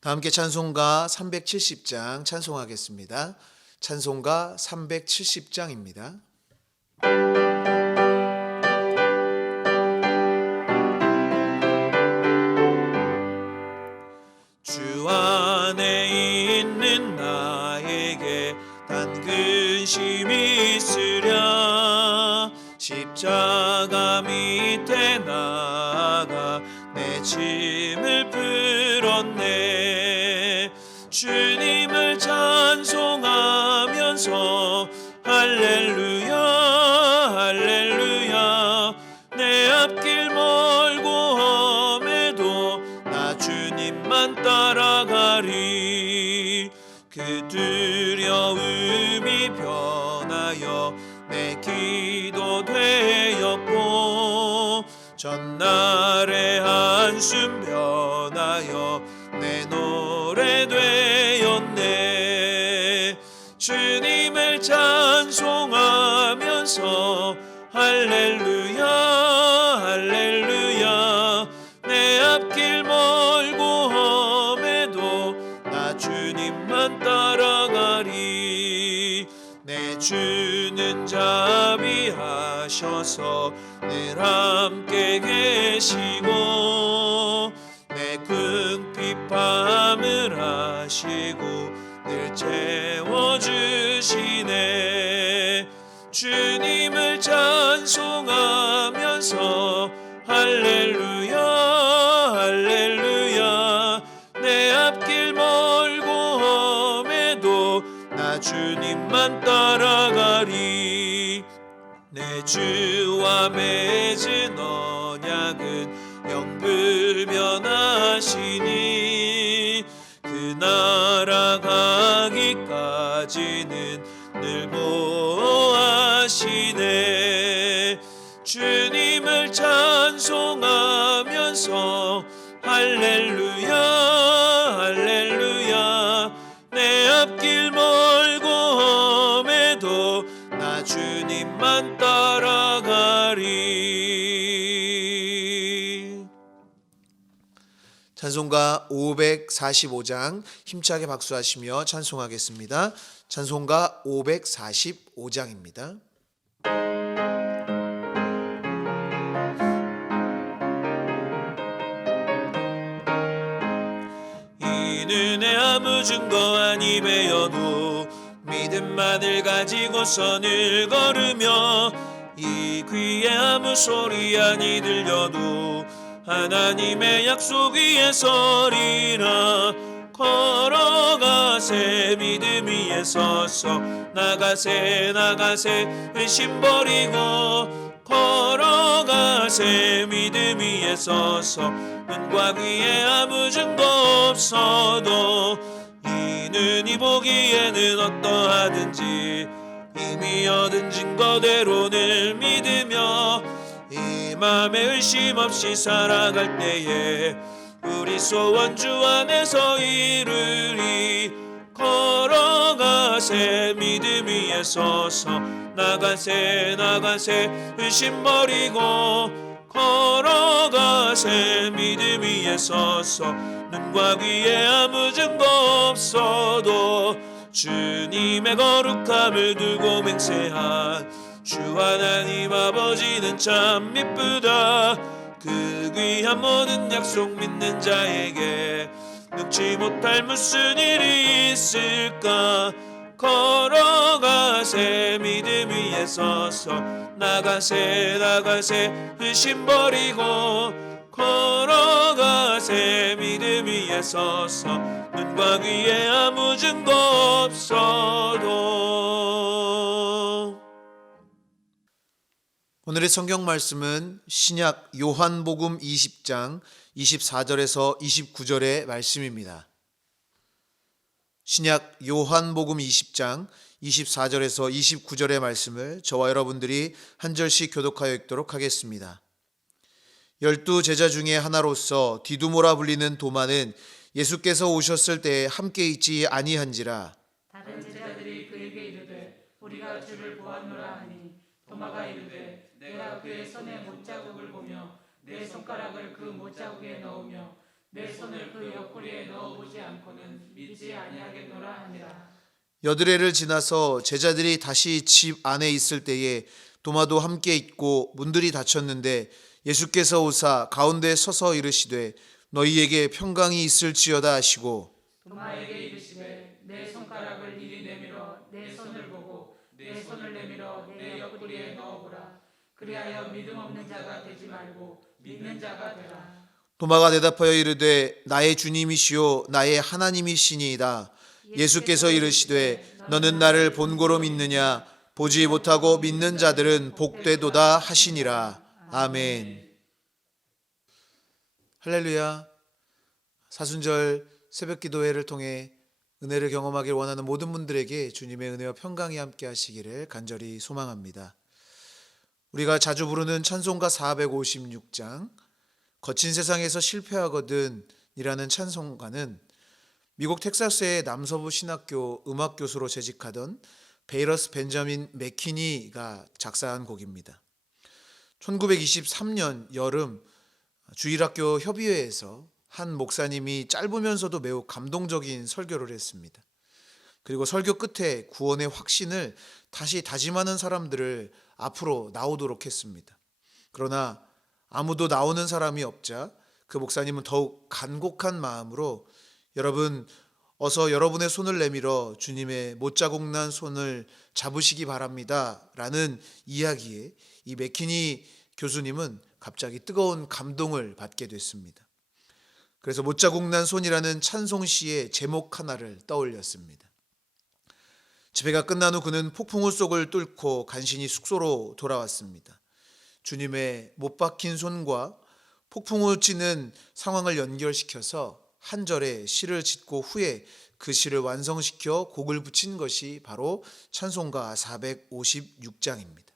다 함께 찬송가 370장 찬송하겠습니다. 찬송가 370장입니다. 주 안에 있는 나에게 단 근심이 있으랴. 십자가 밑에 나아가 내 짐을 풀었네. 주님을 찬송하면서 할렐루야 할렐루야. 내 앞길 멀고 험해도 나 주님만 따라가리. 그 두려움이 변하여 내 기도 되었고 전날의 한숨 변하여 내 노래 되었네. 주님을 찬송하면서 할렐루야 할렐루야. 내 앞길 멀고 험해도 나 주님만 따라가리. 내 주는 자비하셔서 늘 함께 계시고 내 궁핍함을 아시고 늘 채워주시네. 주님을 찬송하면서 할렐루야 할렐루야. 내 앞길 멀고 험해도 나 주님만 따라가리. 내 주와 맺은 언약은 영불변하시니 그 나라 가기까지는 늘 보호하시네. 주님을 찬송하면서 할렐루야 할렐루야. 내 앞길 멀고 험해도 나 주님만 따라가리. 찬송가 545장 힘차게 박수하시며 찬송하겠습니다. 찬송가 545장입니다. 은혜 아무 증거 아니 배여도 믿음만을 가지고서 늘 걸으며 이 귀에 아무 소리 아니 들려도 하나님의 약속 위에 서리라. 걸어가세 믿음 위에 서서 나가세 나가세 의심 버리고 걸어가세 믿음 위에 서서 눈과 귀에 아무 증거 없어도 이 눈이 보기에는 어떠하든지 이미 얻은 증거대로 늘 믿으며 이 맘에 의심 없이 살아갈 때에 우리 소원 주 안에서 이루리. 걸어가세 믿음 위에 서서 나가세 나가세 의심 버리고 걸어가세 믿음 위에 서서 눈과 귀에 아무 증거 없어도 주님의 거룩함을 두고 맹세한 주 하나님 아버지는 참 미쁘다. 그 귀한 모든 약속 믿는 자에게 능치 못할 무슨 일이 있을까. 걸어가세 믿음 위에 서서 나가세 나가세 의심 버리고 걸어가세 믿음 위에 서서 눈과 귀에 아무 증거 없어도. 오늘의 성경 말씀은 신약 요한복음 20장 24절에서 29절의 말씀입니다. 신약 요한복음 20장 24절에서 29절의 말씀을 저와 여러분들이 한 절씩 교독하여 읽도록 하겠습니다. 12 제자 중에 하나로서 디두모라 불리는 도마는 예수께서 오셨을 때에 함께 있지 아니한지라. 다른 제자들이 그에게 이르되 우리가 주를 보았노라 하니 도마가 이르되 내가 그의 손에 못자국을 보며 내 손가락을 그 못자국에 넣으며 내 손을 그 옆구리에 넣어보지 않고는 믿지 아니하겠노라 하니라. 여드레를 지나서 제자들이 다시 집 안에 있을 때에 도마도 함께 있고 문들이 닫혔는데 예수께서 오사 가운데 서서 이르시되 너희에게 평강이 있을지어다 하시고 도마에게 이르시되 내 손가락을 이리 내밀어 내 손을 보고 내 손을 내밀어 내 옆구리에 넣어보라. 그리하여 믿음 없는 자가 되지 말고 믿는 자가 되라. 도마가 대답하여 이르되 나의 주님이시요 나의 하나님이시니이다. 예수께서 이르시되 너는 나를 본고로 믿느냐 보지 못하고 믿는 자들은 복되도다 하시니라. 아멘. 할렐루야. 사순절 새벽기도회를 통해 은혜를 경험하길 원하는 모든 분들에게 주님의 은혜와 평강이 함께 하시기를 간절히 소망합니다. 우리가 자주 부르는 찬송가 456장 거친 세상에서 실패하거든 이라는 찬송가는 미국 텍사스의 남서부 신학교 음악교수로 재직하던 베이러스 벤자민 맥키니가 작사한 곡입니다. 1923년 여름 주일학교 협의회에서 한 목사님이 짧으면서도 매우 감동적인 설교를 했습니다. 그리고 설교 끝에 구원의 확신을 다시 다짐하는 사람들을 앞으로 나오도록 했습니다. 그러나 아무도 나오는 사람이 없자 그 목사님은 더욱 간곡한 마음으로 여러분 어서 여러분의 손을 내밀어 주님의 못자국 난 손을 잡으시기 바랍니다 라는 이야기에 이 맥키니 교수님은 갑자기 뜨거운 감동을 받게 됐습니다. 그래서 못자국 난 손이라는 찬송시의 제목 하나를 떠올렸습니다. 집회가 끝난 후 그는 폭풍우 속을 뚫고 간신히 숙소로 돌아왔습니다. 주님의 못 박힌 손과 폭풍우 치는 상황을 연결시켜서 한 절의 시를 짓고 후에 그 시를 완성시켜 곡을 붙인 것이 바로 찬송가 456장입니다.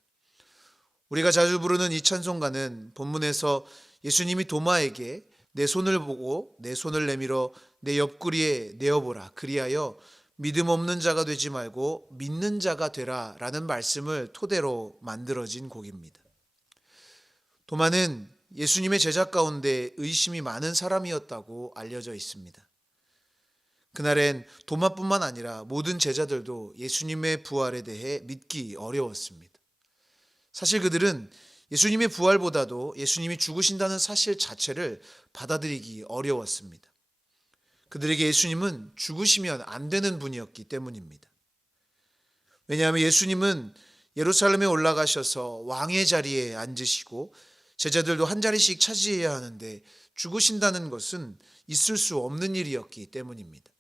우리가 자주 부르는 이 찬송가는 본문에서 예수님이 도마에게 내 손을 보고 내 손을 내밀어 내 옆구리에 내어보라. 그리하여 믿음 없는 자가 되지 말고 믿는 자가 되라 라는 말씀을 토대로 만들어진 곡입니다. 도마는 예수님의 제자 가운데 의심이 많은 사람이었다고 알려져 있습니다. 그날엔 도마뿐만 아니라 모든 제자들도 예수님의 부활에 대해 믿기 어려웠습니다. 사실 그들은 예수님의 부활보다도 예수님이 죽으신다는 사실 자체를 받아들이기 어려웠습니다. 그들에게 예수님은 죽으시면 안 되는 분이었기 때문입니다. 왜냐하면 예수님은 예루살렘에 올라가셔서 왕의 자리에 앉으시고 제자들도 한 자리씩 차지해야 하는데 죽으신다는 것은 있을 수 없는 일이었기 때문입니다.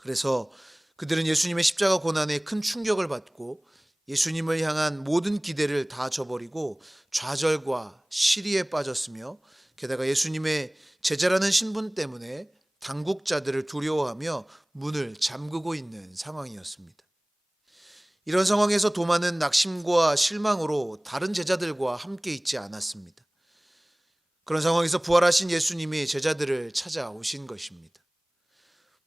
그래서 그들은 예수님의 십자가 고난에 큰 충격을 받고 예수님을 향한 모든 기대를 다 저버리고 좌절과 시리에 빠졌으며 게다가 예수님의 제자라는 신분 때문에 당국자들을 두려워하며 문을 잠그고 있는 상황이었습니다. 이런 상황에서 도마는 낙심과 실망으로 다른 제자들과 함께 있지 않았습니다. 그런 상황에서 부활하신 예수님이 제자들을 찾아오신 것입니다.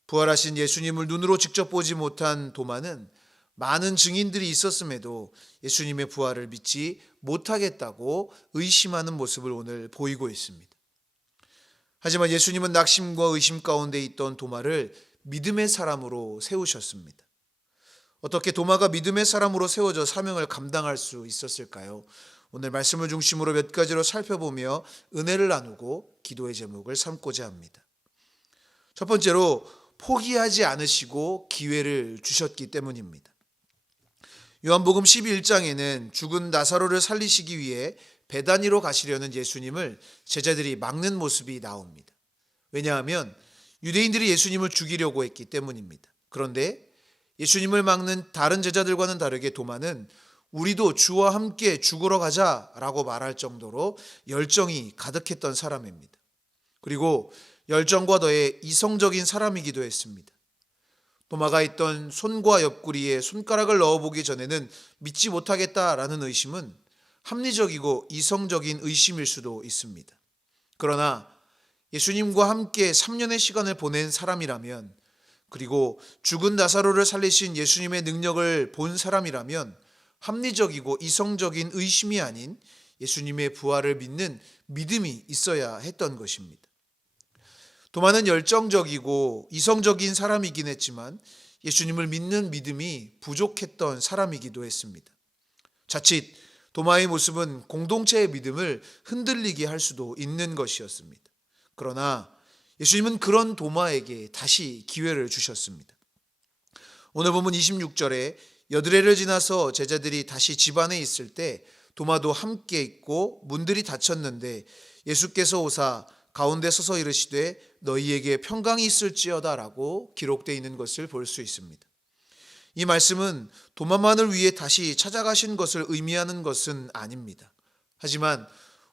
부활하신 예수님을 눈으로 직접 보지 못한 도마는 많은 증인들이 있었음에도 예수님의 부활을 믿지 못하겠다고 의심하는 모습을 오늘 보이고 있습니다. 하지만 예수님은 낙심과 의심 가운데 있던 도마를 믿음의 사람으로 세우셨습니다. 어떻게 도마가 믿음의 사람으로 세워져 사명을 감당할 수 있었을까요? 오늘 말씀을 중심으로 몇 가지로 살펴보며 은혜를 나누고 기도의 제목을 삼고자 합니다. 첫 번째로 포기하지 않으시고 기회를 주셨기 때문입니다. 요한복음 11장에는 죽은 나사로를 살리시기 위해 베다니로 가시려는 예수님을 제자들이 막는 모습이 나옵니다. 왜냐하면 유대인들이 예수님을 죽이려고 했기 때문입니다. 그런데 예수님을 막는 다른 제자들과는 다르게 도마는 우리도 주와 함께 죽으러 가자라고 말할 정도로 열정이 가득했던 사람입니다. 그리고 열정과 더해 이성적인 사람이기도 했습니다. 도마가 있던 손과 옆구리에 손가락을 넣어보기 전에는 믿지 못하겠다라는 의심은 합리적이고 이성적인 의심일 수도 있습니다. 그러나 예수님과 함께 3년의 시간을 보낸 사람이라면, 그리고 죽은 나사로를 살리신 예수님의 능력을 본 사람이라면 합리적이고 이성적인 의심이 아닌 예수님의 부활을 믿는 믿음이 있어야 했던 것입니다. 도마는 열정적이고 이성적인 사람이긴 했지만 예수님을 믿는 믿음이 부족했던 사람이기도 했습니다. 자칫 도마의 모습은 공동체의 믿음을 흔들리게 할 수도 있는 것이었습니다. 그러나 예수님은 그런 도마에게 다시 기회를 주셨습니다. 오늘 본문 26절에 여드레를 지나서 제자들이 다시 집 안에 있을 때 도마도 함께 있고 문들이 닫혔는데 예수께서 오사 가운데 서서 이르시되 너희에게 평강이 있을지어다 라고 기록되어 있는 것을 볼 수 있습니다. 이 말씀은 도마만을 위해 다시 찾아가신 것을 의미하는 것은 아닙니다. 하지만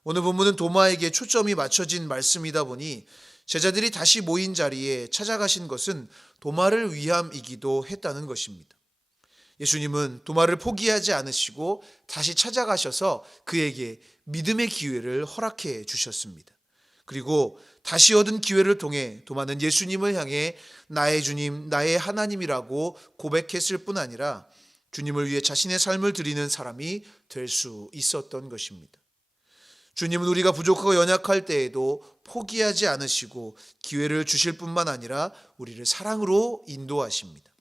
오늘 본문은 도마에게 초점이 맞춰진 말씀이다 보니 제자들이 다시 모인 자리에 찾아가신 것은 도마를 위함이기도 했다는 것입니다. 예수님은 도마를 포기하지 않으시고 다시 찾아가셔서 그에게 믿음의 기회를 허락해 주셨습니다. 그리고 다시 얻은 기회를 통해 도마는 예수님을 향해 나의 주님, 나의 하나님이라고 고백했을 뿐 아니라 주님을 위해 자신의 삶을 드리는 사람이 될 수 있었던 것입니다. 주님은 우리가 부족하고 연약할 때에도 포기하지 않으시고 기회를 주실 뿐만 아니라 우리를 사랑으로 인도하십니다.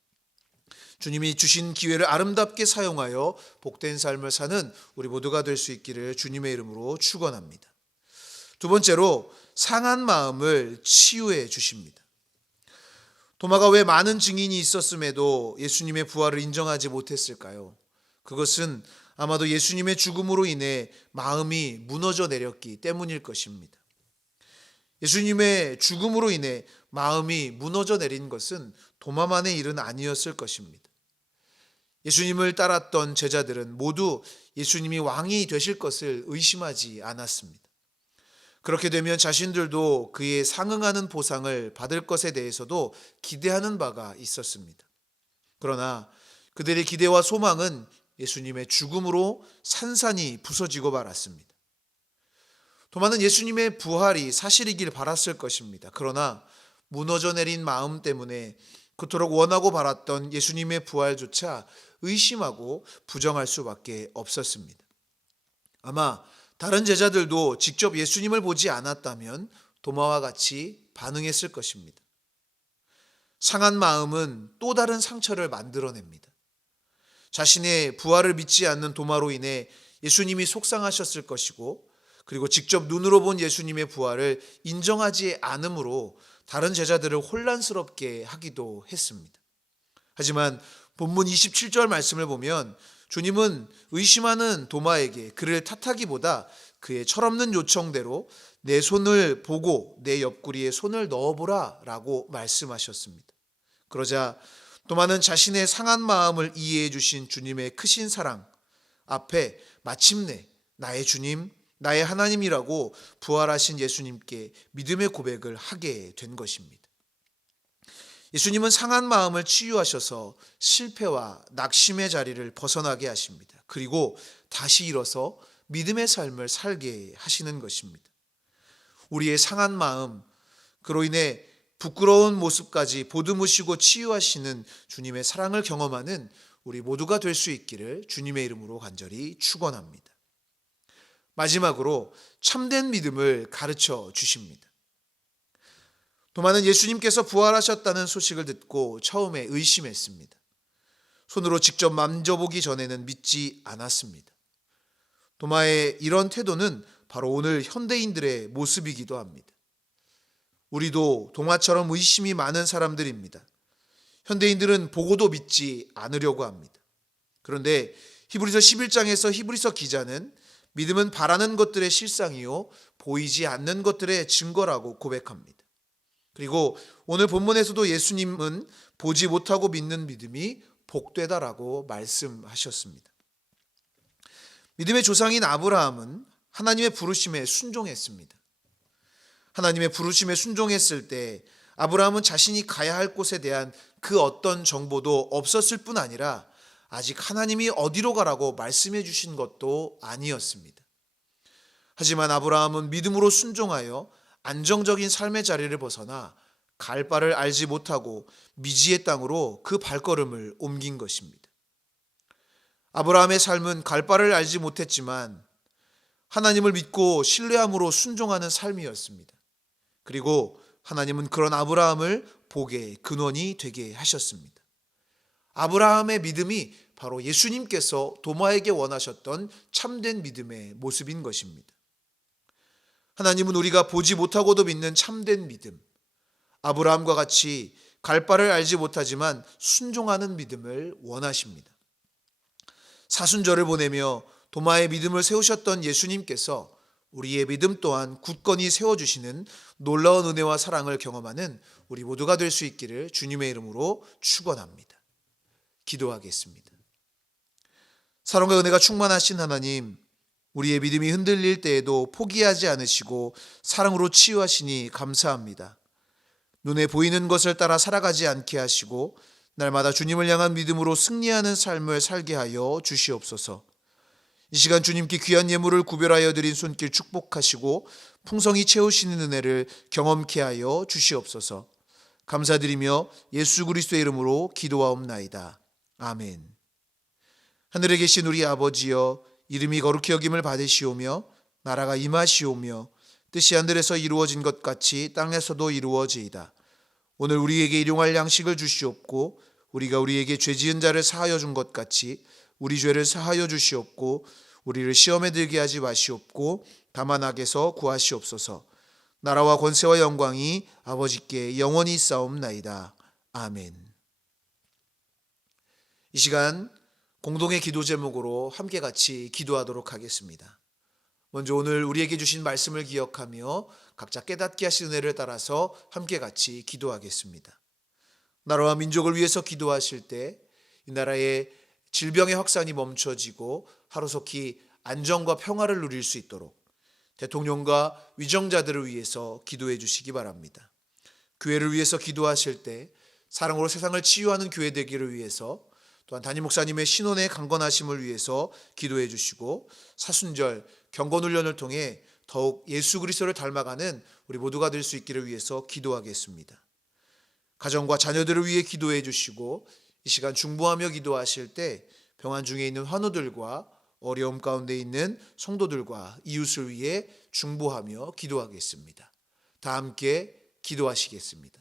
주님이 주신 기회를 아름답게 사용하여 복된 삶을 사는 우리 모두가 될 수 있기를 주님의 이름으로 축원합니다. 두 번째로 상한 마음을 치유해 주십니다. 도마가 왜 많은 증인이 있었음에도 예수님의 부활을 인정하지 못했을까요? 그것은 아마도 예수님의 죽음으로 인해 마음이 무너져 내렸기 때문일 것입니다. 예수님의 죽음으로 인해 마음이 무너져 내린 것은 도마만의 일은 아니었을 것입니다. 예수님을 따랐던 제자들은 모두 예수님이 왕이 되실 것을 의심하지 않았습니다. 그렇게 되면 자신들도 그에 상응하는 보상을 받을 것에 대해서도 기대하는 바가 있었습니다. 그러나 그들의 기대와 소망은 예수님의 죽음으로 산산이 부서지고 말았습니다. 도마는 예수님의 부활이 사실이길 바랐을 것입니다. 그러나 무너져 내린 마음 때문에 그토록 원하고 바랐던 예수님의 부활조차 의심하고 부정할 수밖에 없었습니다. 아마 다른 제자들도 직접 예수님을 보지 않았다면 도마와 같이 반응했을 것입니다. 상한 마음은 또 다른 상처를 만들어냅니다. 자신의 부활을 믿지 않는 도마로 인해 예수님이 속상하셨을 것이고, 그리고 직접 눈으로 본 예수님의 부활을 인정하지 않으므로 다른 제자들을 혼란스럽게 하기도 했습니다. 하지만 본문 27절 말씀을 보면 주님은 의심하는 도마에게 그를 탓하기보다 그의 철없는 요청대로 내 손을 보고 내 옆구리에 손을 넣어보라 라고 말씀하셨습니다. 그러자 도마는 자신의 상한 마음을 이해해 주신 주님의 크신 사랑 앞에 마침내 나의 주님, 나의 하나님이라고 부활하신 예수님께 믿음의 고백을 하게 된 것입니다. 예수님은 상한 마음을 치유하셔서 실패와 낙심의 자리를 벗어나게 하십니다. 그리고 다시 일어서 믿음의 삶을 살게 하시는 것입니다. 우리의 상한 마음, 그로 인해 부끄러운 모습까지 보듬으시고 치유하시는 주님의 사랑을 경험하는 우리 모두가 될 수 있기를 주님의 이름으로 간절히 축원합니다. 마지막으로 참된 믿음을 가르쳐 주십니다. 도마는 예수님께서 부활하셨다는 소식을 듣고 처음에 의심했습니다. 손으로 직접 만져보기 전에는 믿지 않았습니다. 도마의 이런 태도는 바로 오늘 현대인들의 모습이기도 합니다. 우리도 도마처럼 의심이 많은 사람들입니다. 현대인들은 보고도 믿지 않으려고 합니다. 그런데 히브리서 11장에서 히브리서 기자는 믿음은 바라는 것들의 실상이요 보이지 않는 것들의 증거라고 고백합니다. 그리고 오늘 본문에서도 예수님은 보지 못하고 믿는 믿음이 복되다라고 말씀하셨습니다. 믿음의 조상인 아브라함은 하나님의 부르심에 순종했습니다. 하나님의 부르심에 순종했을 때 아브라함은 자신이 가야 할 곳에 대한 그 어떤 정보도 없었을 뿐 아니라 아직 하나님이 어디로 가라고 말씀해 주신 것도 아니었습니다. 하지만 아브라함은 믿음으로 순종하여 안정적인 삶의 자리를 벗어나 갈 바를 알지 못하고 미지의 땅으로 그 발걸음을 옮긴 것입니다. 아브라함의 삶은 갈 바를 알지 못했지만 하나님을 믿고 신뢰함으로 순종하는 삶이었습니다. 그리고 하나님은 그런 아브라함을 복의 근원이 되게 하셨습니다. 아브라함의 믿음이 바로 예수님께서 도마에게 원하셨던 참된 믿음의 모습인 것입니다. 하나님은 우리가 보지 못하고도 믿는 참된 믿음, 아브라함과 같이 갈 바를 알지 못하지만 순종하는 믿음을 원하십니다. 사순절을 보내며 도마의 믿음을 세우셨던 예수님께서 우리의 믿음 또한 굳건히 세워주시는 놀라운 은혜와 사랑을 경험하는 우리 모두가 될 수 있기를 주님의 이름으로 축원합니다. 기도하겠습니다. 사랑과 은혜가 충만하신 하나님, 우리의 믿음이 흔들릴 때에도 포기하지 않으시고 사랑으로 치유하시니 감사합니다. 눈에 보이는 것을 따라 살아가지 않게 하시고 날마다 주님을 향한 믿음으로 승리하는 삶을 살게 하여 주시옵소서. 이 시간 주님께 귀한 예물을 구별하여 드린 손길 축복하시고 풍성히 채우시는 은혜를 경험케 하여 주시옵소서. 감사드리며 예수 그리스도의 이름으로 기도하옵나이다. 아멘. 하늘에 계신 우리 아버지여, 이름이 거룩히 여김을 받으시오며 나라가 임하시오며 뜻이 하늘에서 이루어진 것 같이 땅에서도 이루어지이다. 오늘 우리에게 일용할 양식을 주시옵고 우리가 우리에게 죄 지은 자를 사하여 준 것 같이 우리 죄를 사하여 주시옵고 우리를 시험에 들게 하지 마시옵고 다만 악에서 구하시옵소서. 나라와 권세와 영광이 아버지께 영원히 있사옵나이다. 아멘. 이 시간 공동의 기도 제목으로 함께 같이 기도하도록 하겠습니다. 먼저 오늘 우리에게 주신 말씀을 기억하며 각자 깨닫게 하신 은혜를 따라서 함께 같이 기도하겠습니다. 나라와 민족을 위해서 기도하실 때 이 나라의 질병의 확산이 멈춰지고 하루속히 안정과 평화를 누릴 수 있도록 대통령과 위정자들을 위해서 기도해 주시기 바랍니다. 교회를 위해서 기도하실 때 사랑으로 세상을 치유하는 교회 되기를 위해서, 또한 담임 목사님의 신원의 강건하심을 위해서 기도해 주시고, 사순절 경건훈련을 통해 더욱 예수 그리스도를 닮아가는 우리 모두가 될 수 있기를 위해서 기도하겠습니다. 가정과 자녀들을 위해 기도해 주시고, 이 시간 중보하며 기도하실 때 병환 중에 있는 환우들과 어려움 가운데 있는 성도들과 이웃을 위해 중보하며 기도하겠습니다. 다 함께 기도하시겠습니다.